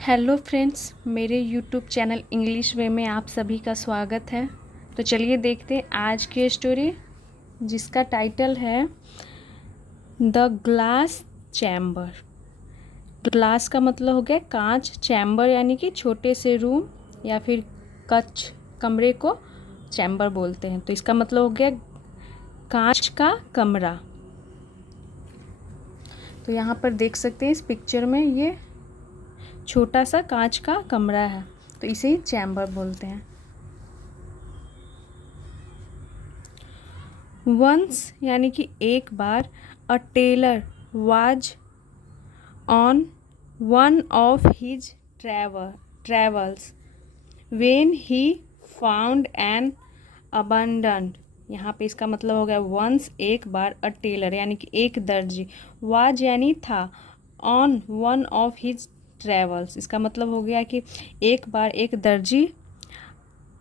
Hello friends, मेरे YouTube channel English वे में आप सभी का स्वागत है। तो चलिए देखते हैं आज की स्टोरी, जिसका टाइटल है द ग्लास चैम्बर। ग्लास का मतलब हो गया कांच, चैम्बर यानी कि छोटे से रूम या फिर कक्ष, कमरे को चैम्बर बोलते हैं। तो इसका मतलब हो गया कांच का कमरा। तो यहाँ पर देख सकते हैं इस पिक्चर में ये छोटा सा कांच का कमरा है, तो इसे ही चैम्बर बोलते हैं। वंस यानी कि एक बार, a tailor was on one of his travels when he found an abundant. यहाँ पे इसका मतलब हो गया वंस एक बार, अ टेलर यानी कि एक दर्जी, वाज यानी था, on one of his travels इसका मतलब हो गया कि एक बार एक दर्जी,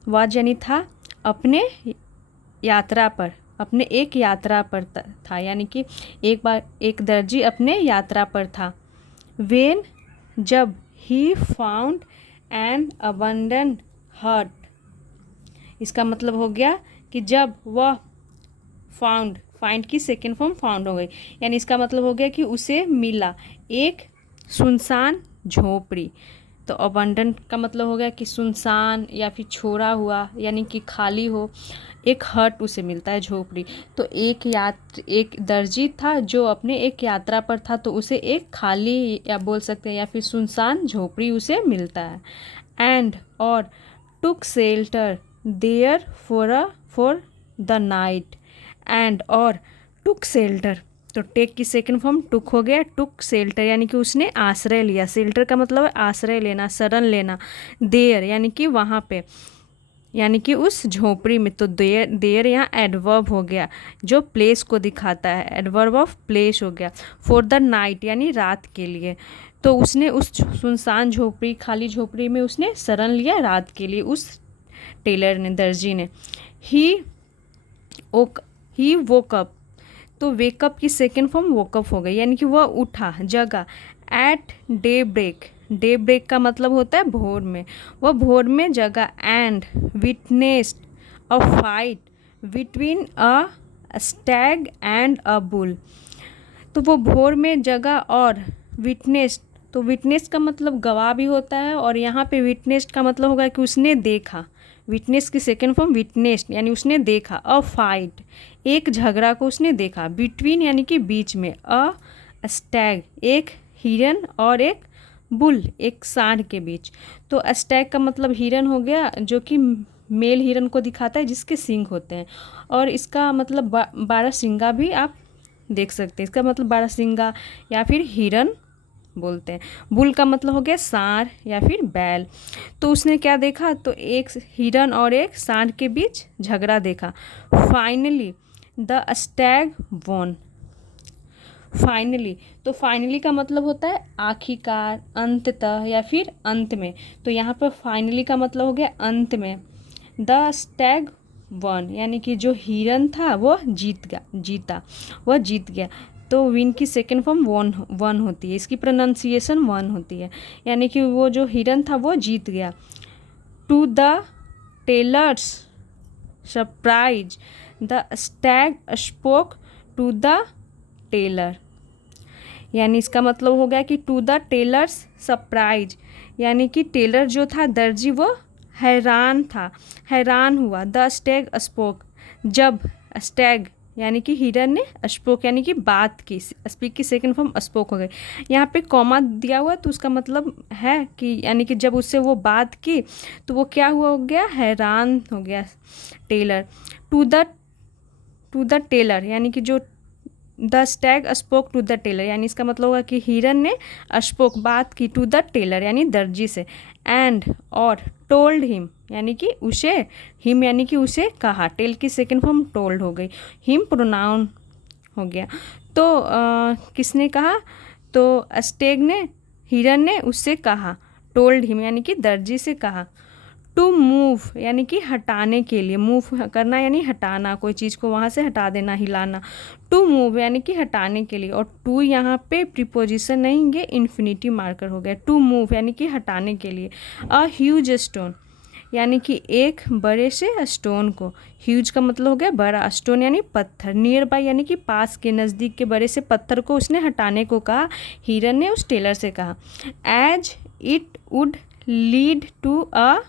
वाज यानी था, अपने यात्रा पर, अपने एक यात्रा पर था, यानी कि एक बार एक दर्जी अपने यात्रा पर था। वेन जब, he found an abundant hurt इसका मतलब हो गया कि जब वह, फाइंड की सेकेंड फॉर्म फाउंड हो गई, यानी इसका मतलब हो गया कि उसे मिला एक सुनसान झोपड़ी। तो अबंडेंट का मतलब हो गया कि सुनसान या फिर छोड़ा हुआ, यानी कि खाली हो, एक हट उसे मिलता है, झोपड़ी। तो एक दर्जी था जो अपने एक यात्रा पर था, तो उसे एक खाली या बोल सकते हैं या फिर सुनसान झोपड़ी उसे मिलता है। एंड और took shelter there for the night. And और टुक शेल्टर, तो टेक की सेकंड फॉर्म टुक हो गया, टुक शेल्टर यानी कि उसने आश्रय लिया। शेल्टर का मतलब है आश्रय लेना, शरण लेना। देयर यानी कि वहाँ पे, यानी कि उस झोपड़ी में। तो देयर यहाँ एडवर्ब हो गया जो प्लेस को दिखाता है, एडवर्ब ऑफ प्लेस हो गया। फॉर द नाइट यानी रात के लिए। तो उसने उस सुनसान झोपड़ी, खाली झोपड़ी में उसने शरण लिया रात के लिए, उस टेलर ने, दर्जी ने। ही वोक अप, तो वेकअप की सेकेंड फॉर्म वोकअप हो गई, यानी कि वह उठा, जगा। At daybreak, daybreak का मतलब होता है भोर में, वह भोर में जगा। And witnessed a fight between a Stag and a bull, तो वो भोर में जगा और विटनेस्ड, तो विटनेस का मतलब गवाह भी होता है, और यहाँ पे विटनेस्ड का मतलब होगा कि उसने देखा। विटनेस की सेकेंड फॉर्म विटनेस्ड यानी उसने देखा। अ फाइट, एक झगड़ा को उसने देखा। बिटवीन यानी कि बीच में। अ स्टैग, एक हिरन और एक बुल, एक सांड के बीच। तो स्टैग का मतलब हिरन हो गया, जो कि मेल हिरन को दिखाता है जिसके सींग होते हैं, और इसका मतलब 12 सिंगा भी आप देख सकते हैं। इसका मतलब 12 सिंगा या फिर हिरन बोलते हैं। बुल का मतलब हो गया सांड या फिर बैल। तो उसने क्या देखा, तो एक हिरन और एक सांड के बीच झगड़ा देखा। Finally the stag won. Finally, तो फाइनली का मतलब होता है आखिरकार, अंततः या फिर अंत में। तो यहाँ पर फाइनली का मतलब हो गया अंत में। द स्टैग वन यानी कि जो हिरन था वो जीता, वह जीत गया। तो विन की सेकेंड फॉर्म वन होती है, इसकी प्रोनाउंसिएशन वन होती है, यानी कि वो जो हिरन था वो जीत गया। To the tailor's surprise the stag spoke to the tailor, यानी इसका मतलब हो गया कि टू द टेलर्स सरप्राइज, यानी कि टेलर जो था, दर्जी, वो हैरान था, हैरान हुआ। द स्टैग स्पोक, जब स्टैग यानी कि हिरन ने स्पोक यानी कि बात की, स्पीक की सेकंड फॉर्म स्पोक हो गई। यहाँ पे कॉमा दिया हुआ, तो उसका मतलब है कि यानी कि जब उससे वो बात की तो वो क्या हुआ, हो गया हैरान हो गया टेलर। टू द टेलर यानी कि जो the stag spoke to the tailor, यानी इसका मतलब होगा कि हिरन ने स्पोक बात की, टू द टेलर यानी दर्जी से। एंड और टोल्ड हिम यानी कि उसे, हिम यानी कि उसे कहा, टेल की सेकेंड फॉर्म टोल्ड हो गई, हिम प्रोनाउन हो गया। तो किसने कहा, तो स्टैग ने, हिरन ने उससे कहा, टोल्ड हिम यानी कि दर्जी से कहा। टू मूव यानी कि हटाने के लिए, मूव करना यानी हटाना, कोई चीज़ को वहाँ से हटा देना, हिलाना। टू मूव यानी कि हटाने के लिए, और टू यहाँ पे प्रीपोजिशन नहीं, ये इन्फिनिटी मार्कर हो गया। टू मूव यानी कि हटाने के लिए। अ ह्यूज स्टोन यानी कि एक बड़े से स्टोन को, ह्यूज का मतलब हो गया बड़ा, स्टोन यानी पत्थर। नियर बाय यानी कि पास के, नज़दीक के बड़े से पत्थर को उसने हटाने को कहा। हिरन ने उस टेलर से कहा as it would lead to a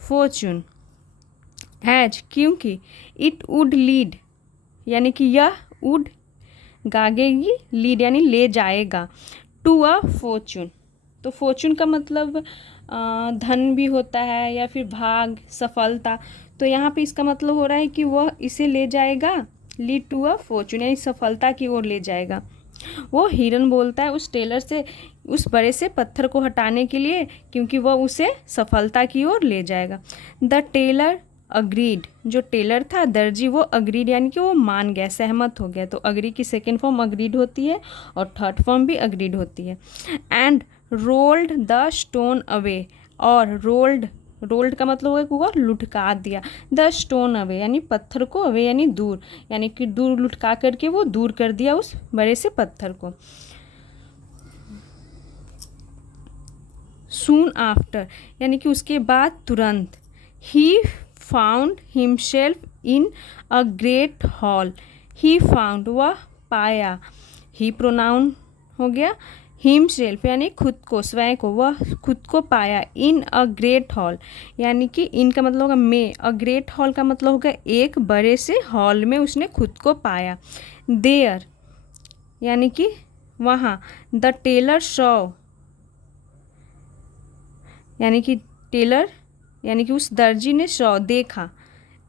fortune. As क्योंकि, इट वुड लीड यानी कि यह, वुड गागेगी, लीड यानी ले जाएगा, टू अ फॉर्चून। तो फॉर्चून का मतलब धन भी होता है या फिर भाग, सफलता। तो यहाँ पे इसका मतलब हो रहा है कि वह इसे ले जाएगा, लीड टू अ फॉर्चून यानी सफलता की ओर ले जाएगा। वो हिरन बोलता है उस टेलर से उस बड़े से पत्थर को हटाने के लिए, क्योंकि वह उसे सफलता की ओर ले जाएगा। द टेलर अग्रीड, जो टेलर था दर्जी, वो अग्रीड यानी कि वो मान गया, सहमत हो गया। तो अग्री की सेकेंड फॉर्म अग्रीड होती है और थर्ड फॉर्म भी अग्रीड होती है। And rolled the stone away, और रोल्ड का मतलब होगा वो लुढ़का दिया, द स्टोन अवे यानी पत्थर को, अवे यानी दूर, यानी कि दूर लुढ़का करके वो दूर कर दिया उस बड़े से पत्थर को। सून आफ्टर यानी कि उसके बाद तुरंत। He found himself in a great hall. He found वह पाया, ही प्रोनाउन हो गया, हिमसेल्फ यानी खुद को, स्वयं को, वह खुद को पाया, इन अ ग्रेट हॉल यानी कि इन का मतलब होगा में, अ ग्रेट हॉल का मतलब होगा एक बड़े से हॉल में उसने खुद को पाया। देयर यानी कि वहाँ, द टेलर सॉ यानी कि टेलर यानी कि उस दर्जी ने सॉ देखा,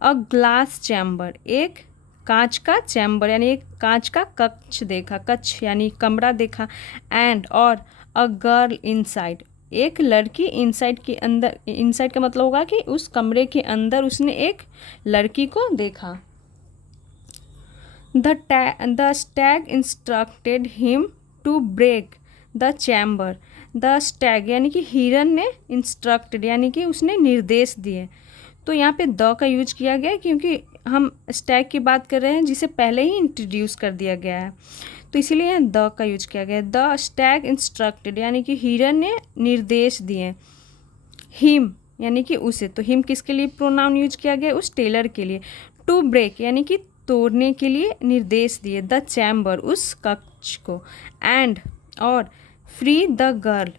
अ ग्लास चैम्बर एक कांच का चैम्बर यानी एक कांच का कक्ष देखा, कक्ष यानी कमरा देखा। एंड और अ गर्ल इनसाइड एक लड़की इनसाइड के अंदर, इनसाइड का मतलब होगा कि उस कमरे के अंदर उसने एक लड़की को देखा। The stag instructed him to break the chamber. The stag यानी कि हिरन ने, इंस्ट्रक्टेड यानी कि उसने निर्देश दिए। तो यहाँ पे द का यूज किया गया क्योंकि हम स्टैग की बात कर रहे हैं जिसे पहले ही इंट्रोड्यूस कर दिया गया है, तो इसीलिए यहाँ द का यूज किया गया है। द स्टैग इंस्ट्रक्टेड यानी कि हिरन ने निर्देश दिए। हिम यानी कि उसे, तो हिम किसके लिए प्रोनाउन यूज किया गया, उस टेलर के लिए। टू ब्रेक यानी कि तोड़ने के लिए निर्देश दिए, द चैम्बर उस कक्ष को। एंड और फ्री द गर्ल,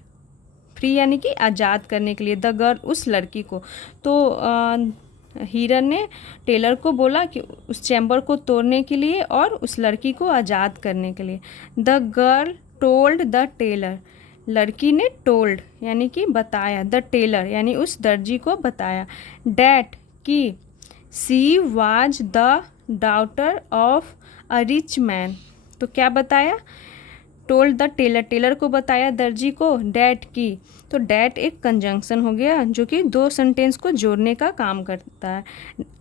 फ्री यानी कि आज़ाद करने के लिए, द गर्ल उस लड़की को। तो हिरन ने टेलर को बोला कि उस चैम्बर को तोड़ने के लिए और उस लड़की को आज़ाद करने के लिए। The girl told the tailor, लड़की ने टोल्ड यानी कि बताया, द टेलर यानी उस दर्जी को बताया, डैट कि she was the daughter of a rich man. तो क्या बताया, टोल्ड द टेलर, टेलर को बताया दर्जी को, डैट की। तो डैट एक कंजंक्शन हो गया जो कि दो सेंटेंस को जोड़ने का काम करता है,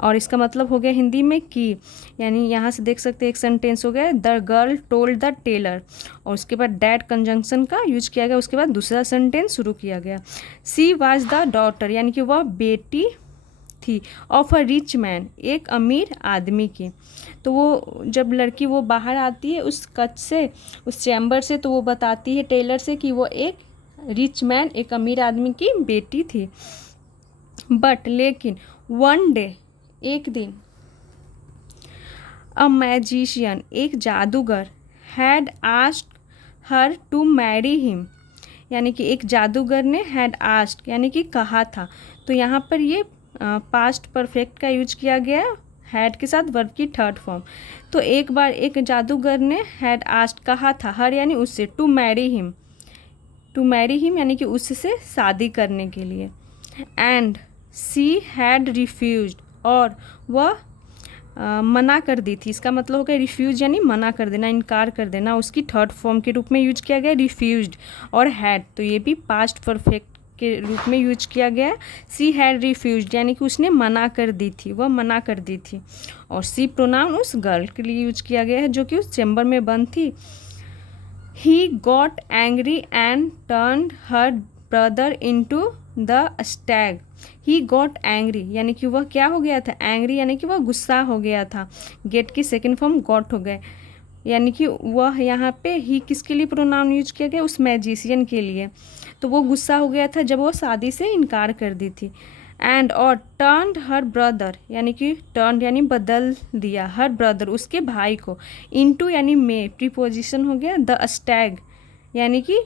और इसका मतलब हो गया हिंदी में की, यानी यहाँ से देख सकते हैं एक सेंटेंस हो गया the girl told the tailor, और उसके बाद डैट कंजंक्शन का यूज किया गया, उसके बाद दूसरा सेंटेंस शुरू किया गया। सी वाज द डॉटर यानी कि वह बेटी थी, ऑफ अ रिच मैन एक अमीर आदमी की। तो वो जब लड़की वो बाहर आती है उस कक्ष से, उस चैम्बर से, तो वो बताती है टेलर से कि वो एक रिच मैन, एक अमीर आदमी की बेटी थी। बट लेकिन वन डे एक दिन, अ मैजिशियन एक जादूगर, had asked her to marry him, यानी कि एक जादूगर ने हैड आस्क्ड यानी कि कहा था। तो यहाँ पर ये पास्ट परफेक्ट का यूज किया गया हैड के साथ वर्ब की थर्ड फॉर्म। तो एक बार एक जादूगर ने हैड आस्क्ड कहा था, हर यानी उससे, to marry him, to marry him यानी कि उससे शादी करने के लिए। एंड सी हैड रिफ्यूज्ड और वह मना कर दी थी, इसका मतलब हो गया रिफ्यूज यानी मना कर देना, इनकार कर देना, उसकी थर्ड फॉर्म के रूप में यूज किया गया रिफ्यूज्ड। और हैड तो ये भी पास्ट परफेक्ट के रूप में यूज किया गया। सी हैड रिफ्यूज्ड यानी कि उसने मना कर दी थी, वह मना कर दी थी। और सी प्रोनाउन उस गर्ल के लिए यूज किया गया है जो कि उस चैम्बर में बंद थी। He got angry and turned her brother into the Stag he got angry, यानी कि वह क्या हो गया था, एंग्री यानी कि वह गुस्सा हो गया था। गेट की सेकेंड फॉर्म गॉट हो गए, यानी कि वह यहाँ पे ही किसके लिए प्रोनाउन यूज किया गया, उस मैजिशियन के लिए। तो वो गुस्सा हो गया था जब वो शादी से इनकार कर दी थी। एंड और टर्न्ड हर ब्रदर, यानी कि टर्न यानी बदल दिया, हर ब्रदर उसके भाई को, इनटू यानी में, प्रीपोजिशन हो गया, द स्टैग यानी कि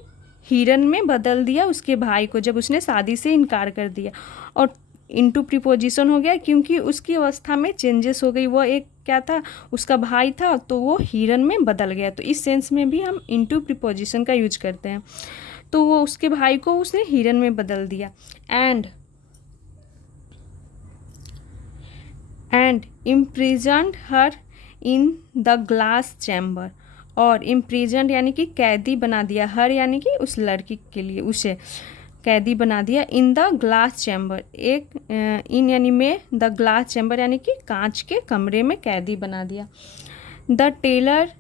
हिरन में बदल दिया उसके भाई को जब उसने शादी से इनकार कर दिया। और इनटू प्रीपोजिशन हो गया क्योंकि उसकी अवस्था में चेंजेस हो गई, वो एक क्या था, उसका भाई था तो वो हिरन में बदल गया। तो इस सेंस में भी हम इनटू प्रीपोजिशन का यूज करते हैं। तो वो उसके भाई को उसने हिरन में बदल दिया। And imprisoned her in the glass chamber, और इम्प्रिजन्ड यानी कि कैदी बना दिया, हर यानी कि उस लड़की के लिए उसे कैदी बना दिया, इन द ग्लास चैम्बर, एक इन यानी में, द ग्लास चैम्बर यानी कि कांच के कमरे में कैदी बना दिया। The tailor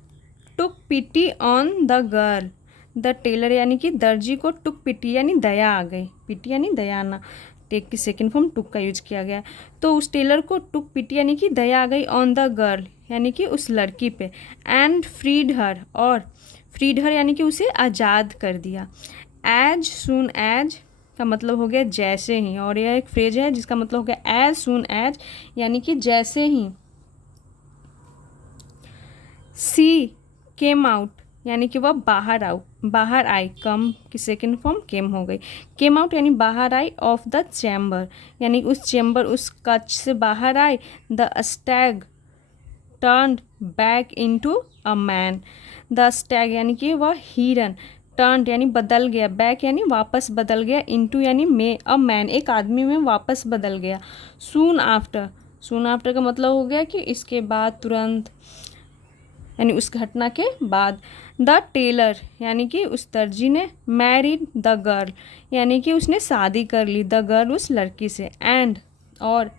took pity on the girl, the tailor यानी कि दर्जी को टुक पिटी यानी दया आ गई, पिटी यानी दया आना, टेक की सेकेंड फॉर्म टुक का यूज किया गया। तो उस टेलर को टुक पिटी यानी कि दया आ गई, ऑन द गर्ल यानी कि उस लड़की पे, एंड फ्रीड हर, और फ्रीड हर यानी कि उसे आज़ाद कर दिया। एज सुन एज का मतलब हो गया जैसे ही, और यह एक फ्रेज है जिसका मतलब हो गया एज सुन एज यानी कि जैसे ही। सी केम आउट यानी कि वह बाहर आई, कम की सेकेंड फॉर्म केम हो गई, केम आउट यानी बाहर आई, ऑफ द चैम्बर यानी उस चैम्बर उस कक्ष से बाहर आई। The stag turned back into a man, the stag यानी कि वह हिरन, टर्न्ड यानी बदल गया, बैक यानी वापस बदल गया, इनटू यानी में, अ मैन एक आदमी में वापस बदल गया। सून आफ्टर का मतलब हो गया कि इसके बाद, तुरंत यानी उस घटना के बाद। द टेलर यानी कि उस दर्जी ने, मैरिड द गर्ल यानी कि उसने शादी कर ली, द गर्ल उस लड़की से। एंड और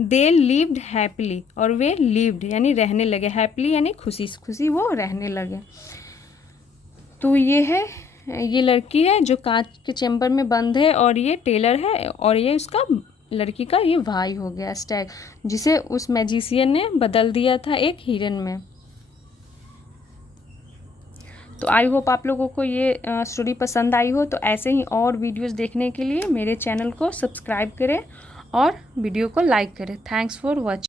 दे लिव्ड हैप्पीली, और वे लिव्ड यानी रहने लगे, हैप्पीली यानी खुशी खुशी वो रहने लगे। तो ये लड़की है जो कांच के चैम्बर में बंद है, और ये टेलर है, और ये उसका लड़की का ये भाई हो गया स्टैग, जिसे उस मैजिशियन ने बदल दिया था एक हिरन में। तो आई होप आप लोगों को ये स्टोरी पसंद आई हो। तो ऐसे ही और वीडियोस देखने के लिए मेरे चैनल को सब्सक्राइब करें और वीडियो को लाइक करें। Thanks for watching.